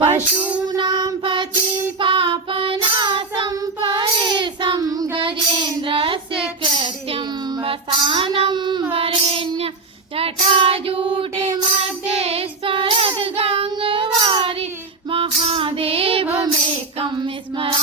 पशूनां पतिं पापनाशं परेशं गजेन्द्रस्य कृत्यं वसानं वरेण्य जटाजूटे मध्ये स्मरद् गङ्गवारि महादेवमेकं स्मर